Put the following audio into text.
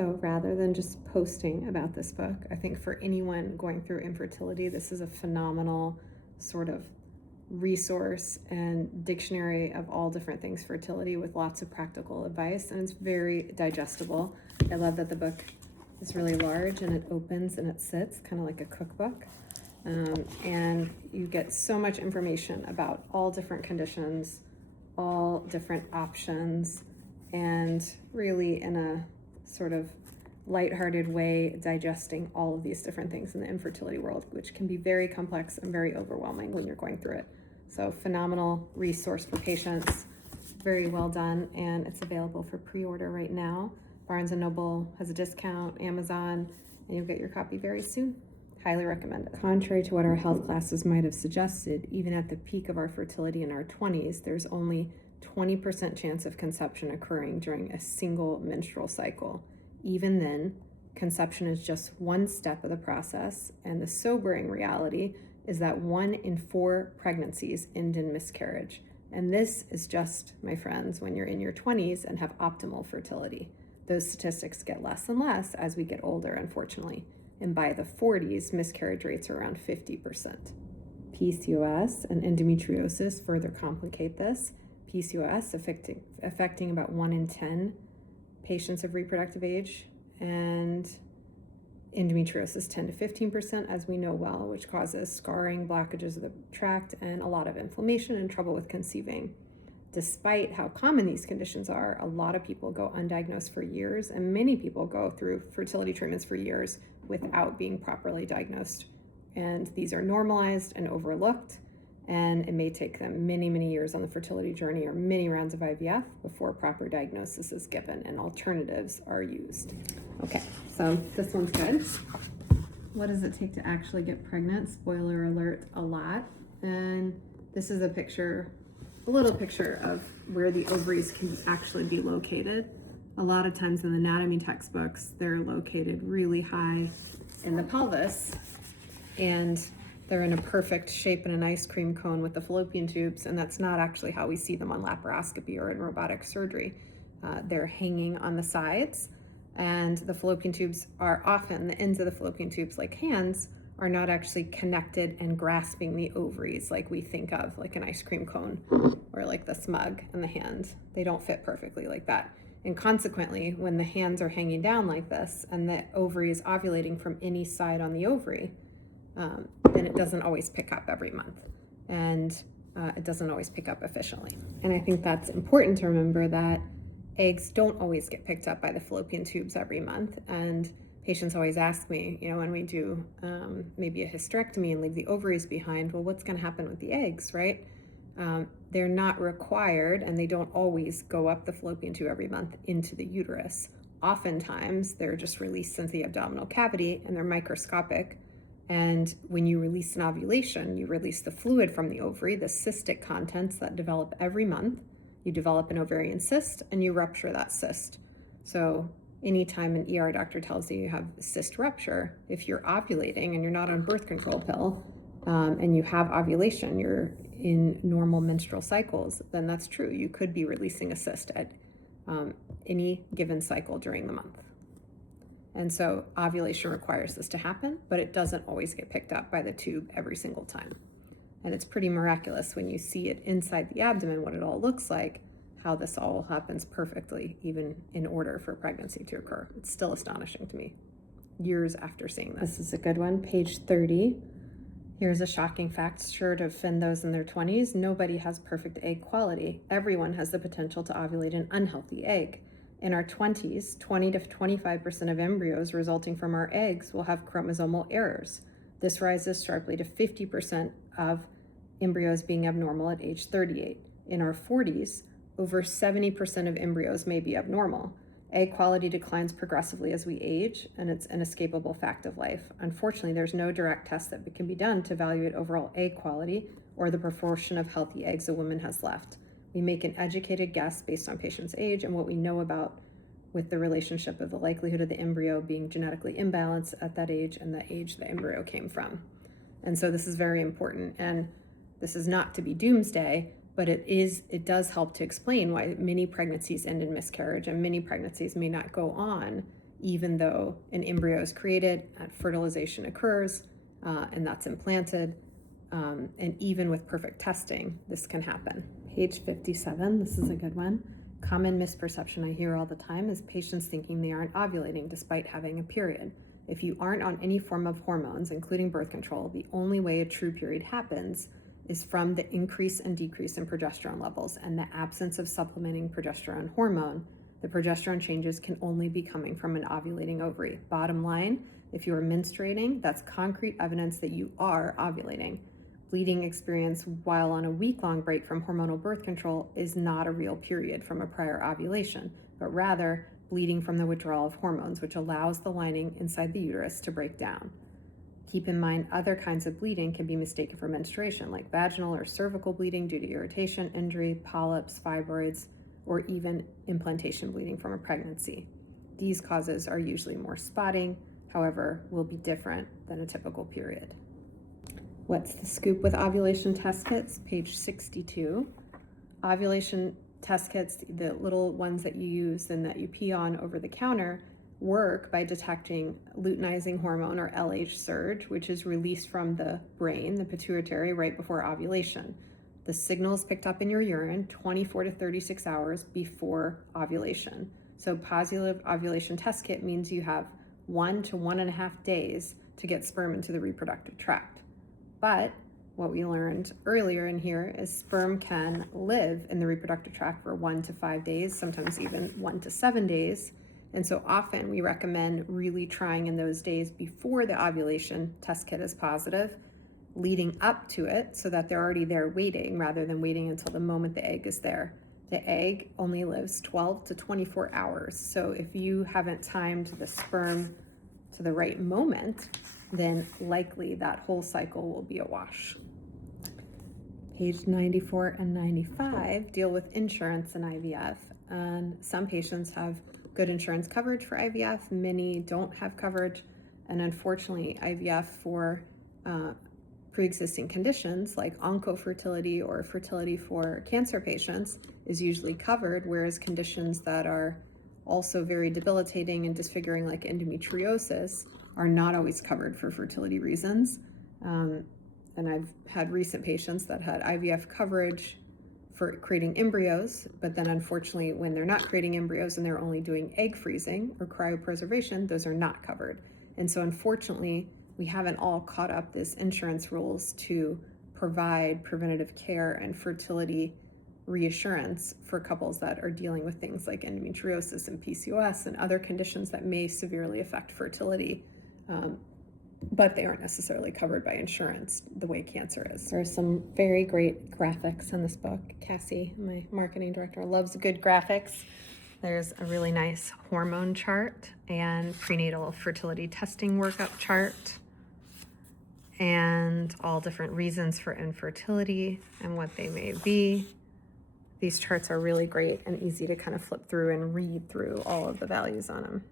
So rather than just posting about this book, I think for anyone going through infertility, this is a phenomenal sort of resource and dictionary of all different things fertility with lots of practical advice, and it's very digestible. I love that the book is really large and it opens and it sits kind of like a cookbook. And you get so much information about all different conditions, all different options, and really in a sort of lighthearted way digesting all of these different things in the infertility world, which can be very complex and very overwhelming when you're going through it. So phenomenal resource for patients, very well done, and it's available for pre-order right now. Barnes & Noble has a discount, Amazon, and you'll get your copy very soon. Highly recommend it. Contrary to what our health classes might have suggested, even at the peak of our fertility in our 20s, there's only 20% chance of conception occurring during a single menstrual cycle. Even then, conception is just one step of the process, and the sobering reality is that 1 in 4 pregnancies end in miscarriage. And this is just, my friends, when you're in your 20s and have optimal fertility. Those statistics get less and less as we get older, unfortunately. And by the 40s, miscarriage rates are around 50%. PCOS and endometriosis further complicate this. PCOS affecting about 1 in 10 patients of reproductive age, and endometriosis 10 to 15%, as we know well, which causes scarring, blockages of the tract, and a lot of inflammation and trouble with conceiving. Despite how common these conditions are, a lot of people go undiagnosed for years, and many people go through fertility treatments for years without being properly diagnosed. And these are normalized and overlooked, and it may take them many, many years on the fertility journey or many rounds of IVF before proper diagnosis is given and alternatives are used. Okay, so this one's good. What does it take to actually get pregnant? Spoiler alert, a lot. And this is a little picture of where the ovaries can actually be located. A lot of times in the anatomy textbooks, they're located really high in the pelvis, and they're in a perfect shape in an ice cream cone with the fallopian tubes, and that's not actually how we see them on laparoscopy or in robotic surgery. They're hanging on the sides, and the fallopian tubes are often, the ends of the fallopian tubes, like hands, are not actually connected and grasping the ovaries like we think of, like an ice cream cone or like the smug in the hand. They don't fit perfectly like that. And consequently, when the hands are hanging down like this and the ovary is ovulating from any side on the ovary, then it doesn't always pick up every month, and it doesn't always pick up efficiently. And I think that's important to remember, that eggs don't always get picked up by the fallopian tubes every month. And patients always ask me, when we do maybe a hysterectomy and leave the ovaries behind, well, what's going to happen with the eggs, right? They're not required, and they don't always go up the fallopian tube every month into the uterus. Oftentimes, they're just released into the abdominal cavity, and they're microscopic. And when you release an ovulation, you release the fluid from the ovary, the cystic contents that develop every month. You develop an ovarian cyst, and you rupture that cyst. So anytime an ER doctor tells you have cyst rupture, if you're ovulating and you're not on birth control pill, and you have ovulation, you're in normal menstrual cycles, then that's true. You could be releasing a cyst at any given cycle during the month. And so ovulation requires this to happen, but it doesn't always get picked up by the tube every single time. And it's pretty miraculous when you see it inside the abdomen, what it all looks like, how this all happens perfectly, even in order for pregnancy to occur. It's still astonishing to me, years after seeing this. This is a good one, page 30. Here's a shocking fact, sure to offend those in their 20s. Nobody has perfect egg quality. Everyone has the potential to ovulate an unhealthy egg. In our 20s, 20 to 25% of embryos resulting from our eggs will have chromosomal errors. This rises sharply to 50% of embryos being abnormal at age 38. In our 40s, over 70% of embryos may be abnormal. Egg quality declines progressively as we age, and it's an inescapable fact of life. Unfortunately, there's no direct test that can be done to evaluate overall egg quality or the proportion of healthy eggs a woman has left. We make an educated guess based on patient's age and what we know about with the relationship of the likelihood of the embryo being genetically imbalanced at that age and the age the embryo came from. And so this is very important, and this is not to be doomsday, but it does help to explain why many pregnancies end in miscarriage and many pregnancies may not go on even though an embryo is created, fertilization occurs, and that's implanted. And even with perfect testing, this can happen. Page 57, this is a good one. Common misperception I hear all the time is patients thinking they aren't ovulating despite having a period. If you aren't on any form of hormones, including birth control, the only way a true period happens is from the increase and decrease in progesterone levels and the absence of supplementing progesterone hormone. The progesterone changes can only be coming from an ovulating ovary. Bottom line, if you are menstruating, that's concrete evidence that you are ovulating. Bleeding experience while on a week-long break from hormonal birth control is not a real period from a prior ovulation, but rather bleeding from the withdrawal of hormones, which allows the lining inside the uterus to break down. Keep in mind, other kinds of bleeding can be mistaken for menstruation, like vaginal or cervical bleeding due to irritation, injury, polyps, fibroids, or even implantation bleeding from a pregnancy. These causes are usually more spotting, however, will be different than a typical period. What's the scoop with ovulation test kits? Page 62. Ovulation test kits, the little ones that you use and that you pee on over the counter, work by detecting luteinizing hormone, or LH surge, which is released from the brain, the pituitary, right before ovulation. The signal is picked up in your urine 24 to 36 hours before ovulation. So positive ovulation test kit means you have 1 to 1.5 days to get sperm into the reproductive tract. But what we learned earlier in here is sperm can live in the reproductive tract for 1 to 5 days, sometimes even 1 to 7 days. And so often we recommend really trying in those days before the ovulation test kit is positive, leading up to it so that they're already there waiting rather than waiting until the moment the egg is there. The egg only lives 12 to 24 hours. So if you haven't timed the sperm to the right moment, then likely that whole cycle will be a wash. Page 94 and 95 deal with insurance and IVF. And some patients have good insurance coverage for IVF, many don't have coverage, and unfortunately IVF for pre-existing conditions like oncofertility or fertility for cancer patients is usually covered, whereas conditions that are also very debilitating and disfiguring like endometriosis are not always covered for fertility reasons. And I've had recent patients that had IVF coverage for creating embryos, but then unfortunately when they're not creating embryos and they're only doing egg freezing or cryopreservation, those are not covered. And so unfortunately, we haven't all caught up this insurance rules to provide preventative care and fertility reassurance for couples that are dealing with things like endometriosis and PCOS and other conditions that may severely affect fertility, but they aren't necessarily covered by insurance the way cancer is. There are some very great graphics in this book. Cassie, my marketing director, loves good graphics. There's a really nice hormone chart and prenatal fertility testing workup chart, and all different reasons for infertility and what they may be. These charts are really great and easy to kind of flip through and read through all of the values on them.